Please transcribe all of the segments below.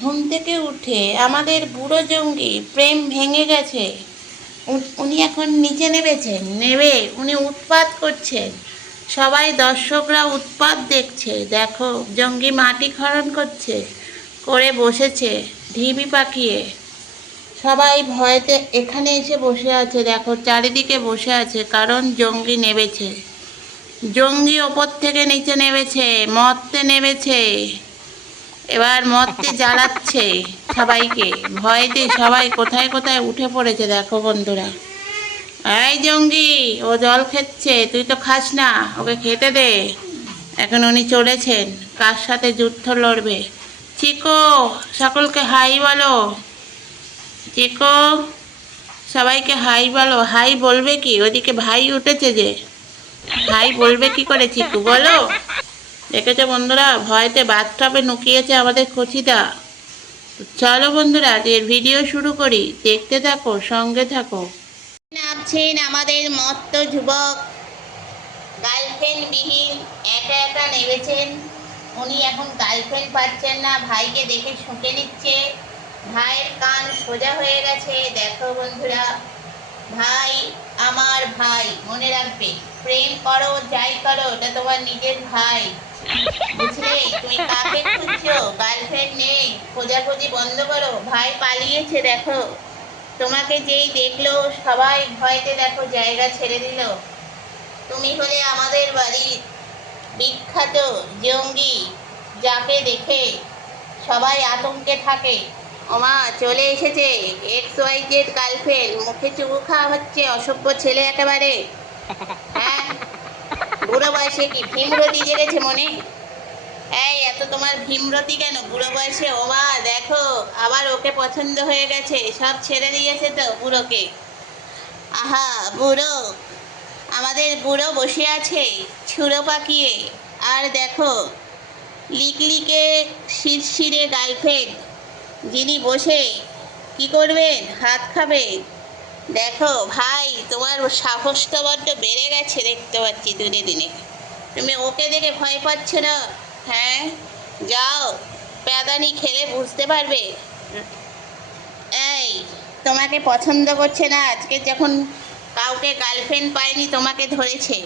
ঘুম থেকে উঠে আমাদের বুড়ো জঙ্গি প্রেম ভেঙে গেছে। উনি এখন নিচে নেমেছেন, নেমে উনি উৎপাত করছেন। সবাই দর্শকরা উৎপাত দেখছে। দেখো, জঙ্গি মাটি খনন করছে, করে বসেছে ঢিবি পাকিয়ে। সবাই ভয়েতে এখানে এসে বসে আছে। দেখো, চারিদিকে বসে আছে, কারণ জঙ্গি নেমেছে। জঙ্গি ওপর থেকে নিচে নেমেছে, মরতে নেমেছে। এবার মরতে জ্বালাচ্ছে সবাইকে, ভয়তে সবাই কোথায় কোথায় উঠে পড়েছে। দেখো বন্ধুরা, এই জঙ্গি, ও জল খেচ্ছে, তুই তো খাস না, ওকে খেতে দে। এখন উনি চলেছেন, কার সাথে যুদ্ধ লড়বে। চিকো, সকলকে হাই বলো। চিকো, সবাইকে হাই বলো। হাই বলবে কি? ওদিকে ভাই উঠেছে যে, হাই বলবে কি করে চিকু, বলো। দেখেছো বন্ধুরা, ভয়তে বাথটবে নুকিয়েছে আমাদের কচিটা। চলো বন্ধুরা, আজকের ভিডিও শুরু করি, দেখতে থাকো, সঙ্গে থাকো। নামছেন আমাদের মত্ত যুবক, গার্লফ্রেন্ড বিহীন, একা একা নেমেছেন। উনি এখন গার্লফ্রেন্ড পাচ্ছেন না, ভাইকে দেখে শুঁকে নিচ্ছে। ভাইয়ের কান সোজা হয়ে গেছে। দেখো বন্ধুরা, ভাই আমার ভাই, মনে রাখবে, প্রেম করো যাই করো, ওটা তোমার নিজের ভাই, বুঝলে? তুমি কাকে খুঁজছো? গার্লফ্রেন্ড নেই, খোঁজাখুঁজি বন্ধ করো। ভাই পালিয়েছে। দেখো, তোমাকে যেই দেখলো সবাই ভয়তে দেখো জায়গা ছেড়ে দিল। তুমি হলে আমাদের বাড়ির বিখ্যাত জঙ্গি, যাকে দেখে সবাই আতঙ্কে থাকে। ওমা, চলে এসেছে XYZ গার্লফ্রেন্ড, মুখে চুমু খাওয়া হচ্ছে, অসভ্য ছেলে একেবারে। হ্যাঁ, বুড়ো বয়সে কি ভীমরতি জেগেছে মনে? এই, এত তোমার ভীমরতি কেন বুড়ো বয়সে? ওমা দেখো, আবার ওকে পছন্দ হয়ে গেছে, সব ছেড়ে দিয়েছে তো বুড়োকে। আহা বুড়ো, আমাদের বুড়ো বসে আছে ছুঁড়ো পাকিয়ে। আর দেখো, লিকলিকে শিরশিরে গার্লফ্রেন্ড, যিনি বসে কি করবেন, হাত খাবে। দেখো ভাই, তোমার সাহসটা বড্ড বেড়ে গেছে দেখতে পাচ্ছি দিনে দিনে। তুমি ওকে দেখে ভয় পাচ্ছ না? হ্যাঁ, যাও, প্যাদানি খেলে বুঝতে পারবে। এই, তোমাকে পছন্দ করছে না, আজকে যখন কাউকে গার্লফ্রেন্ড পায়নি তোমাকে ধরেছে।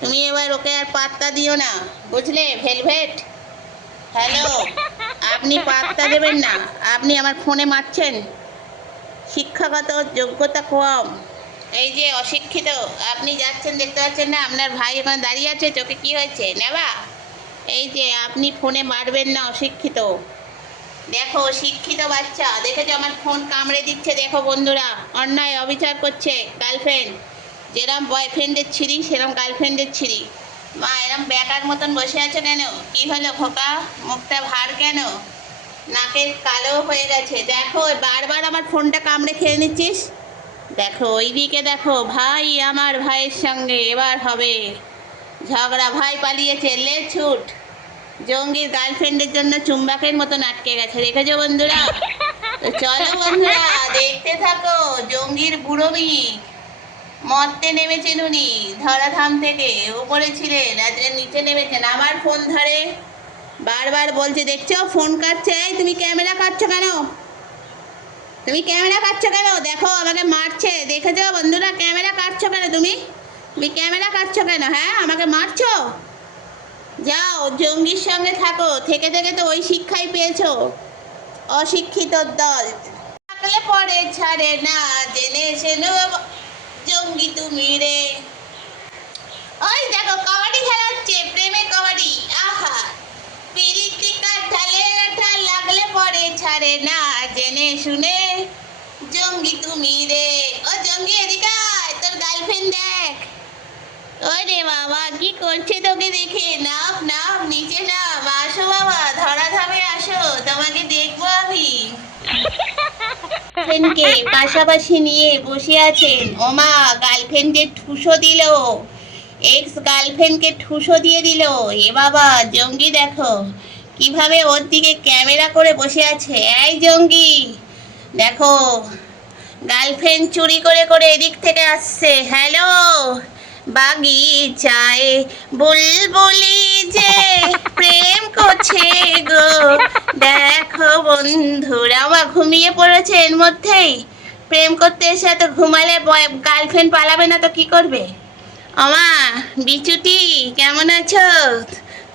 তুমি এবার ওকে আর পাত্তা দিও না, বুঝলে ভেলভেট? হ্যালো, আপনি পাত্তা দেবেন না, আপনি আমার ফোনে মারছেন। শিক্ষাগত যোগ্যতা কম, এই যে অশিক্ষিত। আপনি যাচ্ছেন, দেখতে পাচ্ছেন না আপনার ভাই ওখানে দাঁড়িয়ে আছে, চোখে কি হয়েছে নেবা? এই যে আপনি ফোনে মারবেন না, অশিক্ষিত। দেখো, শিক্ষিত বাচ্চা, দেখেছো আমার ফোন কামড়ে দিচ্ছে। দেখো বন্ধুরা, অন্যায় অবিচার করছে। গার্লফ্রেন্ড যেরম বয়ফ্রেন্ডের ছিঁড়ি, সেরম গার্লফ্রেন্ডের ছিঁড়ি। মা, এরম বেকার মতন বসে আছো কেন? কি হলো খোকা, মুখটা ভার কেন? নাকের কালো হয়ে গেছে। দেখো, বারবার আমার ফোনটা কামড়ে খেয়ে নিচ্ছিস। দেখো ওইদিকে, দেখো ভাই আমার ভাইয়ের সঙ্গে এবার হবে ঝগড়া। ভাই পালিয়েছে, লে ছুট। জঙ্গির গার্লফ্রেন্ডের জন্য চুম্বাকের মতন আটকে গেছে, দেখেছো বন্ধুরা? তো চলো বন্ধুরা, দেখতে থাকো। জঙ্গির বুড়ো মেয়ে মরতে নেমেছেন উনি, ধরাধাম থেকে উপরে ছিলেন, আজকে নিচে নেমেছেন। আমার ফোন ধরে বারবার বলছে, দেখছো ফোন কাটছে। এই, তুমি ক্যামেরা কাটছো কেন? তুমি ক্যামেরা কাটছো কেন? দেখো আমাকে মারছে, দেখেছো বন্ধুরা? ক্যামেরা কাটছো কেন তুমি? তুমি ক্যামেরা কাটছো কেন? হ্যাঁ, আমাকে মারছো। যাও, জঙ্গির সঙ্গে থাকো, থেকে থেকে তো ওই শিক্ষাই পেয়েছো, অশিক্ষিত দল। থাকলে পরে ছাড়ে না, জেনে শুনো জঙ্গি তুমি রে। ওই দেখো, কাবাডি খেলা হচ্ছে, প্রেমে কাবাডি। আহা, পিরিতি কাঠালে কাঠা লাগলে পরে ছাড়ে না, জেনে শুনে জঙ্গি তুমি রে। ও জঙ্গি, এদিকে আয়, তোর গার্লফ্রেন্ড দেখ। ওরে বাবা, কি করছে তোকে দেখে? নাম নাম, নিচে নাম। আসো বাবা, ধরাধামে আসো, তোমাকে দেখবো আমি। গার্লফ্রেন্ডকে পাশাপাশি নিয়ে বসে আছেন। ওমা, গার্লফ্রেন্ডকে ঠুসো দিল, এক্স গার্লফ্রেন্ডকে ঠুসো দিয়ে দিল। এ বাবা, জঙ্গি দেখো কিভাবে ওর দিকে ক্যামেরা করে বসে আছে। এই জঙ্গি, দেখো গার্লফ্রেন্ড চুরি করে করে এদিক থেকে আসছে। হ্যালো, বাগিচায় বুলবুলি যে প্রেম করছে গো, দেখো বন্ধুরা। বা ঘুমিয়ে পড়েছে এর মধ্যেই। প্রেম করতে এসে তো ঘুমালে গার্লফ্রেন্ড পালাবে না তো কি করবে? আমা বিচুটি, কেমন আছো?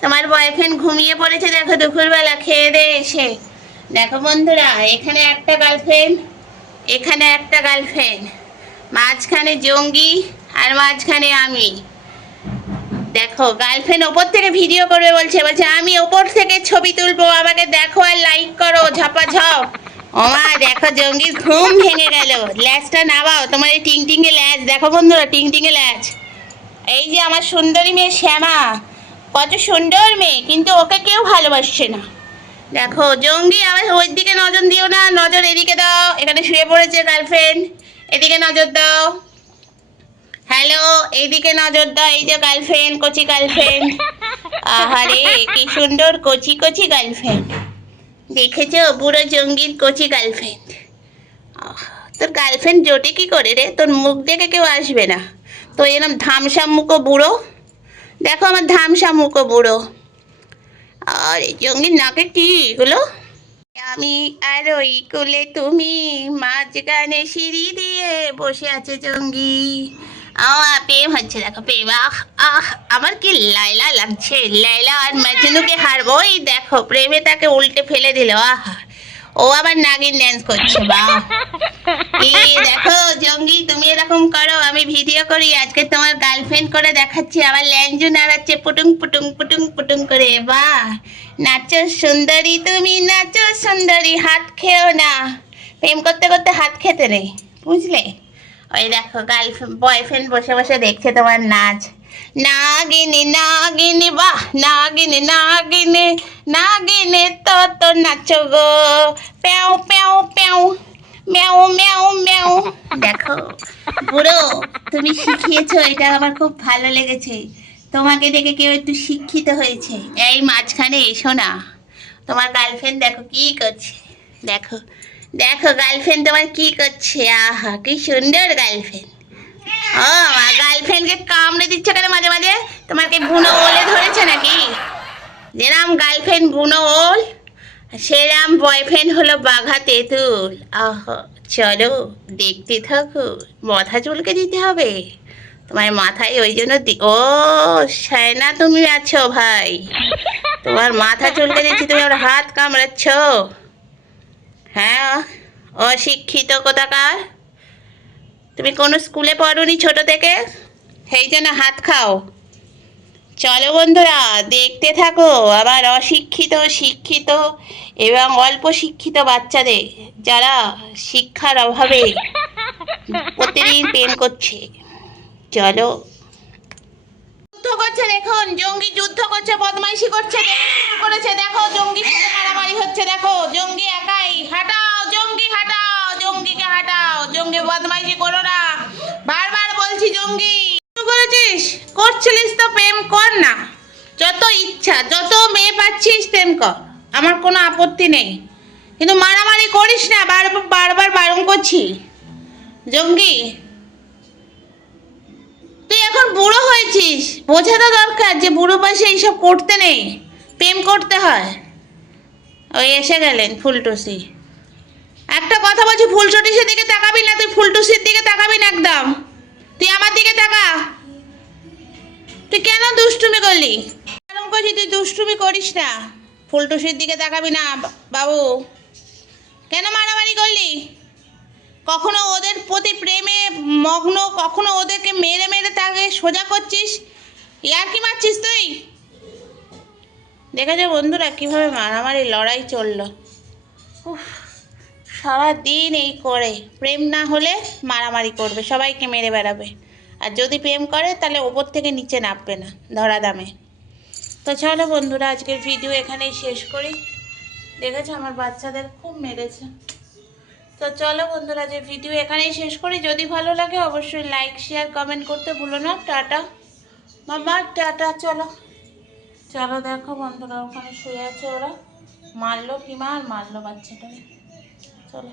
তোমার বয়ফ্রেন্ড ঘুমিয়ে পড়েছে দেখো, দুপুরবেলা খেয়ে দিয়ে এসে। দেখো বন্ধুরা, এখানে একটা গার্লফ্রেন্ড, এখানে একটা গার্লফ্রেন্ড, মাঝখানে জঙ্গি আর মাঝখানে আমি। দেখো গার্লফ্রেন্ড ওপর থেকে ভিডিও করবে বলছে, বলছে আমি ওপর থেকে ছবি তুলবো, আমাকে দেখো আর লাইক করো ঝপাঝপ। ওমা দেখো জঙ্গির ঘুম ভেঙে গেল। ল্যাজটা নামাও, তোমার এই টিংটিঙে ল্যাজ দেখো বন্ধুরা, টিংটিঙে ল্যাজ। এই যে আমার সুন্দরী মেয়ে শ্যামা, কত সুন্দর মেয়ে, কিন্তু ওকে কেউ ভালোবাসছে না। দেখো জঙ্গি, আবার ওই দিকে নজর দিও না, নজর এদিকে দাও। এখানে শুয়ে পড়েছে গার্লফ্রেন্ড, এদিকে নজর দাও। হ্যালো, এইদিকে নজর দাও। এই যে গার্লফ্রেন্ড, কচি গার্লফ্রেন্ড। আহারে কি সুন্দর কচি কচি গার্লফ্রেন্ড। দেখেছো বুড়ো জঙ্গির কচি গার্লফ্রেন্ড। তোর গার্লফ্রেন্ড জোটে কি করে রে? তোর মুখ দেখে কেউ আসবে না। তো এরকম ধামসা মুখো বুড়ো, দেখো আমার ধামসা মুখো বুড়ো। আর এই জঙ্গির নাকে কি এগুলো? আমি আর ওই কোলে তুমি, মাঝখানে সিঁড়ি দিয়ে বসে আছে জঙ্গি। প্রেম হচ্ছে দেখো, প্রেম। আমার কি লাইলা লাগছে, লাইলা আর মাজনুকে হারবো। ওই দেখো প্রেমে তাকে উল্টে ফেলে দিল। আহা, ও আবার নাগিন ড্যান্স করছে। বাহ, দেখো জঙ্গি, তুমি এরকম করো, আমি ভিডিও করি। আজকে তোমার গার্লফ্রেন্ড করে দেখাচ্ছি, আবার ল্যাঞ্জু নাড়াচ্ছে পুটুং পুটুং পুটুং পুটুং করে। বাহ, নাচো সুন্দরী, তুমি নাচো সুন্দরী, হাত খেও না। প্রেম করতে করতে হাত খেতে নেই, বুঝলে? ওই দেখো গার্লফ্রেন্ড বয়ফ্রেন্ড বসে বসে দেখছে তোমার নাচ। নাগিনি নাগিনি, বাহ নাগিনি নাগিনি, নাগিনি তো তো নাচো গো, প্যাও প্যাও প্যাও, ম্যাও ম্যাও ম্যাও। দেখো বুড়ো, তুমি শিখিয়েছো, এটা আমার খুব ভালো লেগেছে। তোমাকে দেখে কেউ একটু শিক্ষিত হয়েছে। এই মাঝখানে এসো না, তোমার গার্লফ্রেন্ড দেখো কি করছে। দেখো দেখো গার্লফ্রেন্ড তোমার কি করছে। আহা কি সুন্দর গার্লফ্রেন্ড। ও আমার গার্লফ্রেন্ডকে কামড়ে দিচ্ছে কেন মাঝে মাঝে? তোমার কি বুনো ওলে ধরেছে নাকি? যেরাম গার্লফ্রেন্ড বুনো ওল, সেরাম বয়ফ্রেন্ড হলো বাঘা তেঁতুল। আহ, চলো দেখতে থাকো। মাথা চুলকে দিতে হবে তোমার মাথায়, ওই জন্য ও সায়না তুমি আছো ভাই, তোমার মাথা চুলকে দিচ্ছি, তুমি ওর হাত কামড়াচ্ছ। হ্যাঁ, অশিক্ষিত কোথাকার। তুমি কোনো স্কুলে পড়োনি ছোট থেকে, সেই জন্য হাত খাও। চলো বন্ধুরা দেখতে থাকো আবার অশিক্ষিত, শিক্ষিত এবং অল্প শিক্ষিত বাচ্চাদের, যারা শিক্ষার অভাবে প্রতিদিন প্রেম করছে। চলো। যুদ্ধ করছে দেখুন, জঙ্গি যুদ্ধ করছে, বদমাইশি করছে, করেছে। দেখো জঙ্গির সাথে মারামারি হচ্ছে। দেখো জঙ্গি একাই। হাঁটাও জঙ্গি, হাঁটাও জঙ্গিকে, হাঁটাও। জঙ্গি বদমাইশি করো না, বারবার বলছি। জঙ্গি করেছিস, করছিলিস তো প্রেম কর না, যত ইচ্ছা, যত মেয়ে পাচ্ছিস প্রেম কর, আমার কোনো আপত্তি নেই, কিন্তু মারামারি করিস না, বারবার বারণ করছি। জঙ্গি তুই এখন বুড়ো হয়েছিস, বোঝা তো দরকার যে বুড়ো বয়সে এইসব করতে নেই, প্রেম করতে হয়। ওই এসে গেলেন ফুলটুসি। একটা কথা বলছি, ফুলটুসির দিকে তাকাবি না, তুই ফুলটুসির দিকে তাকাবি না একদম। তুই আমার দিকে তাকা। তুই কেন দুষ্টুমি করলি? এরকম করছি, তুই দুষ্টুমি করিস না। ফুলটুসির দিকে তাকাবি না বাবু। কেন মারামারি করলি? কখনো ওদের প্রতি প্রেমে মগ্ন, কখনো ওদেরকে মেরে মেরে তাকে সোজা করছিস, ইয়ার কি মারছিস তুই? দেখেছো বন্ধুরা কিভাবে মারামারি লড়াই চললো। সারাদিন এই করে, প্রেম না হলে মারামারি করবে, সবাইকে মেরে বেড়াবে, আর যদি প্রেম করে তাহলে ওপর থেকে নিচে নামবে না ধরা দামে। তো চলো বন্ধুরা আজকের ভিডিও এখানেই শেষ করি। দেখেছো আমার বাচ্চাদের খুব মেরেছে। তো চলো বন্ধুরা যে ভিডিও এখানেই শেষ করি। যদি ভালো লাগে অবশ্যই লাইক শেয়ার কমেন্ট করতে ভুলো না। টাটা মামা, টাটা। চলো চলো। দেখো বন্ধুরা ওখানে শুয়ে আছে ওরা, মারলো কি মারলো বাচ্চাটাকে। চলো।